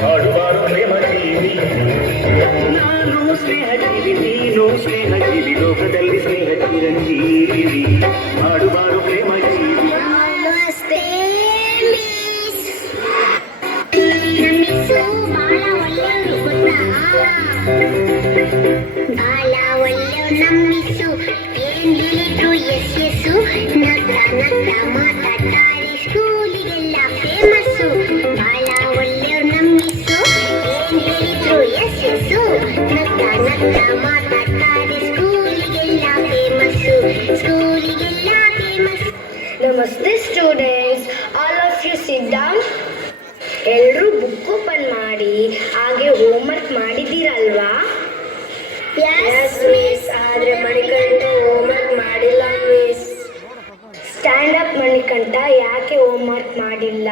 ಹಾಡುವಾರು ಪ್ರೇಮ ಜೀವಿ ನಾನು ಸ್ನೇಹ ಜೀವಿ ನೀನು ಸ್ನೇಹ ಜೀವಿ ಲೋಕದಲ್ಲಿ ಸ್ನೇಹ ಚಿರಂಜೀವಿ ಹಾಡುವಾರು ಪ್ರೇಮ ಜೀವಿ ನಮಸ್ತೆ ಬಾಳ ಒಳ್ಳೆಯವರು ಬಾಳ ಒಳ್ಳೆಯವ್ರು ನಮ್ಮಿಸು ಏನ್ ಹೇಳಿದ್ರು ಎಸ್ ಎಸ್ಸು ನಗ್ತ ನಗ್ತ ಮಾತಾಡ್ತಾರೆ ಸ್ಕೂಲಿಗೆಲ್ಲ ಫೇಮಸ್ಸು ಬಾಳ ಒಳ್ಳೆಯವ್ರು ನಮ್ಮಿಸು ಏನ್ ಹೇಳಿದ್ರು ಎಸ್ ಎಸ್ಸು ನಗ್ತ ನಗ್ತ ಮಾತಾಡ್ತಾರೆ ಸ್ಕೂಲಿಗೆಲ್ಲ ಫೇಮಸ್ಸು ಸ್ಕೂಲಿಗೆಲ್ಲ ಫೇಮಸ್. ನಮಸ್ತೆ students, all of you sit down. ಎಲ್ಲರೂ ಬುಕ್ ಓಪನ್ ಮಾಡಿ ಹಾಗೆ ಹೋಮ್ವರ್ಕ್ ಮಾಡಿದ್ದೀರಲ್ವಾ? Yes miss. ಆದ್ರೆ ಮಣಿಕಂಠ ಹೋಮ್ವರ್ಕ್ ಮಾಡಿಲ್ಲ ಮಿಸ್. ಸ್ಟ್ಯಾಂಡ್ ಅಪ್ ಮಣಿಕಂಠ, ಯಾಕೆ ಹೋಮ್ವರ್ಕ್ ಮಾಡಿಲ್ಲ?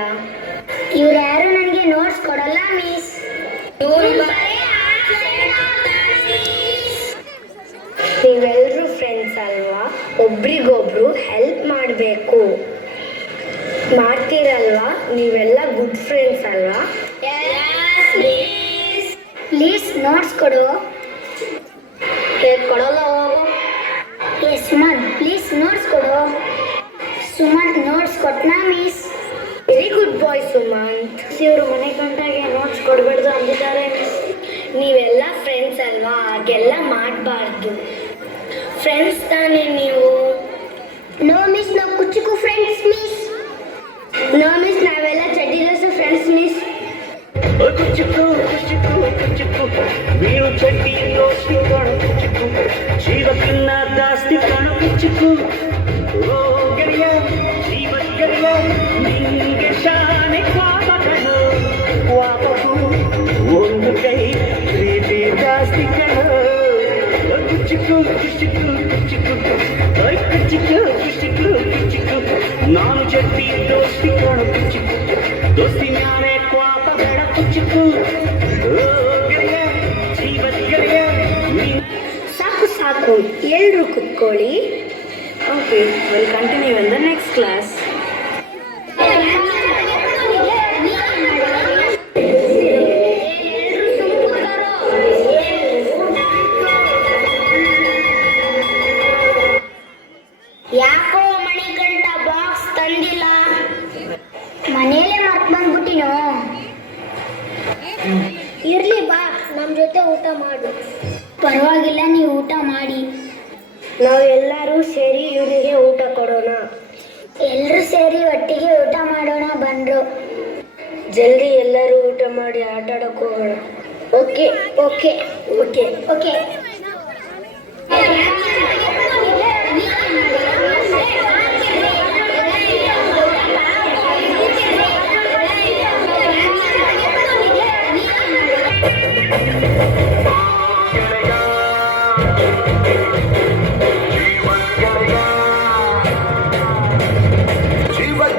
ಇವ್ರು ಯಾರು ನನಗೆ ನೋಟ್ಸ್ ಕೊಡಲ್ಲ ಮಿಸ್. ನೀವೆಲ್ಲರೂ ಫ್ರೆಂಡ್ಸ್ ಅಲ್ವಾ, ಒಬ್ರಿಗೊಬ್ರು ಹೆಲ್ಪ್ ಮಾಡಬೇಕು. ಮಾಡ್ತೀರಲ್ವಾ? ನೀವೆಲ್ಲ ಗುಡ್ ಫ್ರೆಂಡ್ಸ್ ಅಲ್ವಾ? ಪ್ಲೀಸ್ ನೋಟ್ಸ್ ಕೊಡು. ಕೊಡಲ್ಲ ಹೋಗು. ಸುಮನ್ ಪ್ಲೀಸ್ ನೋಟ್ಸ್ ಕೊಡು. ಸುಮಂತ್ ನೋಟ್ಸ್ ಕೊಟ್ನಾ miss? Very good boy Sumanth. ಇವರು ಮನೆ ಗಂಟಾಗೆ ನೋಟ್ಸ್ ಕೊಡಬಾರ್ದು ಅಂದಿದ್ದಾರೆ ಮಿಸ್. ನೀವೆಲ್ಲ ಫ್ರೆಂಡ್ಸ್ ಅಲ್ವಾ, ಹಾಗೆಲ್ಲ ಮಾಡಬಾರ್ದು. ಫ್ರೆಂಡ್ಸ್ ತಾನೇ ನೀವು? ನೋ ಮಿಸ್, ನಾವು ಕುಚ್ಚುಕು ಫ್ರೆಂಡ್ಸ್ ಮಿಸ್. ನೋ ಮಿಸ್, ನಾವೆಲ್ಲ ಚಡ್ಡಿ ದೋಸೆ ಫ್ರೆಂಡ್ಸ್ ಮಿಸ್. ಕುಚ್ಚುಕು ಕುಚ್ಚುಕು ಕುಚ್ಚುಕು ನೀನು ಚಡ್ಡಿ ದೋಸ್ತಿ ಕಾಣು ಕುಚ್ಚುಕು ಜೀವಕ್ಕಿನ್ನ ಜಾಸ್ತಿ ಕಾಣು ಕುಚ್ಚುಕು. ಓ ಗೆಳೆಯ ಜೀವದ ಗೆಳೆಯ ನಿಂಗೆ ಶಾನೆ ಕಾಪಕನು ವಾಪಕು ಒಂದು ಕೈ ಪ್ರೀತಿ ಜಾಸ್ತಿ ಕಣು. ಕುಚ್ಚುಕು ಕುಚ್ಚುಕು ಕುಚ್ಚುಕು ಕುಚ್ಚುಕು ಕುಚ್ಚುಕು ಕುಚ್ಚುಕು ನಾನು ಚಡ್ಡಿ ದೋಸ್ತಿ ಕಾಣು ಕುಚ್ಚುಕು ದೋಸ್ತಿ ಮ್ಯಾಲೆ ಕ್ವಾಪ ಬೇಡ ಕುಚ್ಚುಕು. ಗೆಳೆಯ ಜೀವದ ಗೆಳೆಯ ಸಾಕು ಸಾಕು, ಎಲ್ಲರೂ ಕುತ್ಕೊಳ್ಳಿ. Okay, will continue in the next class. ಯಾಕೋ ಮಣಿಕಂಠ ಬಾಕ್ಸ್ ತಂದಿಲ್ಲ? ಮನೆಯಲ್ಲೇ ಮರ್ತ್ ಬಂದ್ಬಿಟ್ಟಿನೋ. ಇರ್ಲಿ ಬಾ, ನಮ್ಮ ಜೊತೆ ಊಟ ಮಾಡು. ಪರವಾಗಿಲ್ಲ, ನೀವು ಊಟ ಮಾಡಿ. ನಾವೆಲ್ಲರೂ ಸೇರಿ ಇವನಿಗೆ ಊಟ ಕೊಡೋಣ. ಎಲ್ಲರೂ ಸೇರಿ ಒಟ್ಟಿಗೆ ಊಟ ಮಾಡೋಣ ಬಂದ್ರು. ಜಲ್ದಿ ಎಲ್ಲರೂ ಊಟ ಮಾಡಿ ಆಟ ಆಡಕ್ಕೆ ಹೋಗೋಣ. Okay okay okay okay.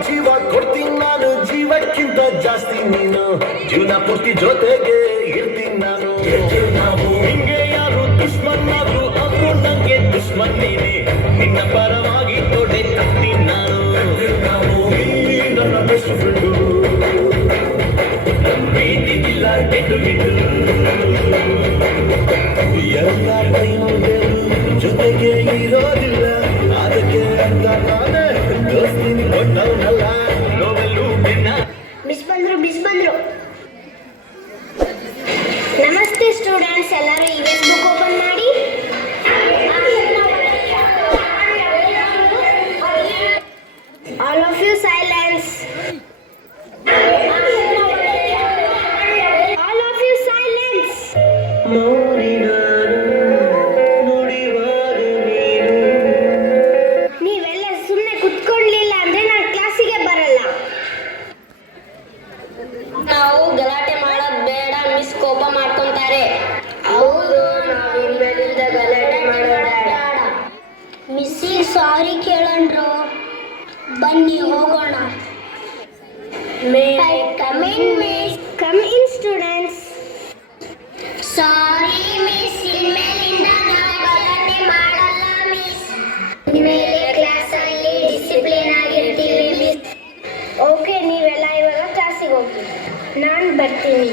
ಜೀವ ಕೊಡ್ತೀನಿ ನಾನು, ಜೀವಕ್ಕಿಂತ ಜಾಸ್ತಿ ನೀನು, ಜೀವನ ಪೂರ್ತಿ ಜೊತೆಗೆ ಇರ್ತೀನಿ ನಾನು. ಹಿಂಗೆ ಯಾರು ದುಶ್ಮನ್ನಾದ್ರು ಅವರು ನಂಗೆ ದುಶ್ಮನ್ ನೀನೆ, ನಿನ್ನ ಪರವಾಗಿ ತೊಡೆ ತರ್ತೀನಿ ನಾನು. ನನ್ನ ಬೆಸ್ಟ್ ಫ್ರೆಂಡು ಪ್ರೀತಿಗಿಲ್ಲ ಗೆದ್ದು ಗೆದ್ದು ಎಲ್ಲ ಟೈಮು ಜೊತೆಗೆ ಇರೋದಿಲ್ಲ, ಅದಕ್ಕೆ ಅಂತ ನಾನೇ ದೋಸ್ತಿನ ಕೊಟ್ಟವನಲ್ಲ ನೋವೆಲ್ಲೂ ಬೆನ್ನ. ಬಿಸ್ ಬಂದ್ರು. ನಮಸ್ತೆ ಸ್ಟೂಡೆಂಟ್ಸ್, ಎಲ್ಲರೂ ಇವೆಸ್ ಬುಕ್ ಓಪನ್ ಮಾಡಿ. All of you silence. All of you silence. ನೀವೆಲ್ಲ ಸುಮ್ಮನೆ ಕುತ್ಕೊಳ್ಳಿಲ್ಲ ಅಂದ್ರೆ ನಾನು ಕ್ಲಾಸಿಗೆ ಬರಲ್ಲ. ನಾವು ಗಲಾಟೆ ಮಾಡೋದು ಬೇಡ, ಮಿಸ್ ಕೋಪ ಮಾಡ್ಕೊಂತಾರೆ. ಹೌದು, ನಾವು ಇನ್ಮೇಲಿಂದ ಗಲಾಟೆ ಮಾಡೋದು ಬೇಡ. ಮಿಸ್ಸಿಗೆ ಸಾರಿ ಕೇಳಣ್ರು. ಬನ್ನಿ ಹೋಗೋಣ. May come in miss. Come in students. Sorry miss, ಇನ್ಮೇಲಿಂದ ನಾವು ಗಲಾಟೆ ಮಾಡಲ್ಲ ಮಿಸ್. ಇನ್ಮೇಲೆ ಕ್ಲಾಸಲ್ಲಿ ಡಿಸಿಪ್ಲಿನ್ ಆಗಿರ್ತೀವಿ ಮಿಸ್. ಓಕೆ, ನೀವೆಲ್ಲ ಇವಾಗ ಕ್ಲಾಸಿಗೆ ಹೋಗಿ. ನಾನು ಬರ್ತೀನಿ.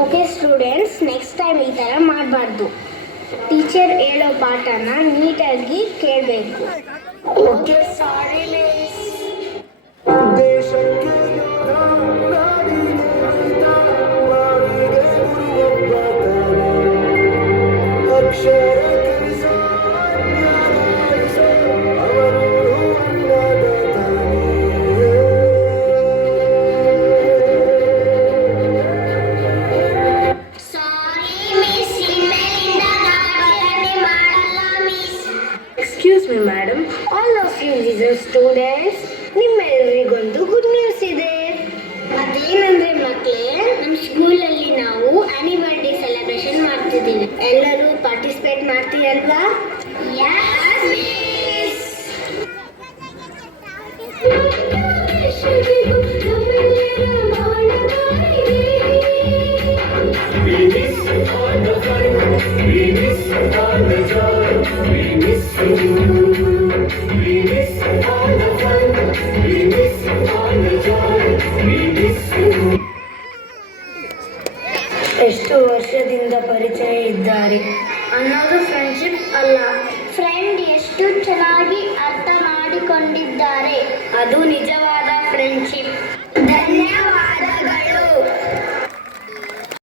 ಓಕೆ ಸ್ಟೂಡೆಂಟ್ಸ್, ನೆಕ್ಸ್ಟ್ ಟೈಮ್ ಈ ಥರ ಮಾಡಬಾರ್ದು. ಟೀಚರ್ ಹೇಳೋ ಪಾಠನ ನೀಟಾಗಿ ಕೇಳಬೇಕು. Okay, sorry miss. ದೇಶಕ್ಕೆ ಯೋಧ, ನಾಡಿಗೆ ರೈತ, ನಾಡಿಗೆ ಗುರುವೊಬ್ಬ ತಾನೆ. ಅಕ್ಷರ ಕಲಿಸೋ, ಜ್ಞಾನ ಅರಿಸೋ, ಅವರು ಅನ್ನದ ತಾನೆ. ಸಾರಿ ಮಿಸ್, ಇನ್ಮೇಲಿಂದ ಗಲಾಟೆ ಮಾಡಲ್ಲ miss. Excuse me madam, all of you listen students, ನಿಮ್ಮೆಲ್ಲರಿಗೊಂದು ಗುಡ್ ನ್ಯೂಸ್ ಇದೆ. ಅದೇನಂದ್ರೆ ಮಕ್ಕಳೇ, ನಮ್ಮ ಸ್ಕೂಲಲ್ಲಿ ನಾವು ಆನ್ಯುವಲ್ ಡೇ ಸೆಲೆಬ್ರೇಷನ್ ಮಾಡ್ತಿದ್ದೀವಿ. ಎಲ್ಲರೂ participate ಮಾಡ್ತೀರಲ್ವಾ? Yes, miss. We miss all the fun, we miss all the joy, we miss you. We miss all the fun, we miss all the joy, we miss you. ಎಷ್ಟು ವರ್ಷದಿಂದ ಪರಿಚಯ ಇದ್ದಾರೆ ಅನ್ನೋದು friendship ಅಲ್ಲ, friend ಎಷ್ಟು ಚೆನ್ನಾಗಿ ಅರ್ಥ ಮಾಡಿಕೊಂಡಿದ್ದಾರೆ. ಅದು ನಿಜವಾದ ಫ್ರೆಂಡ್ಶಿಪ್.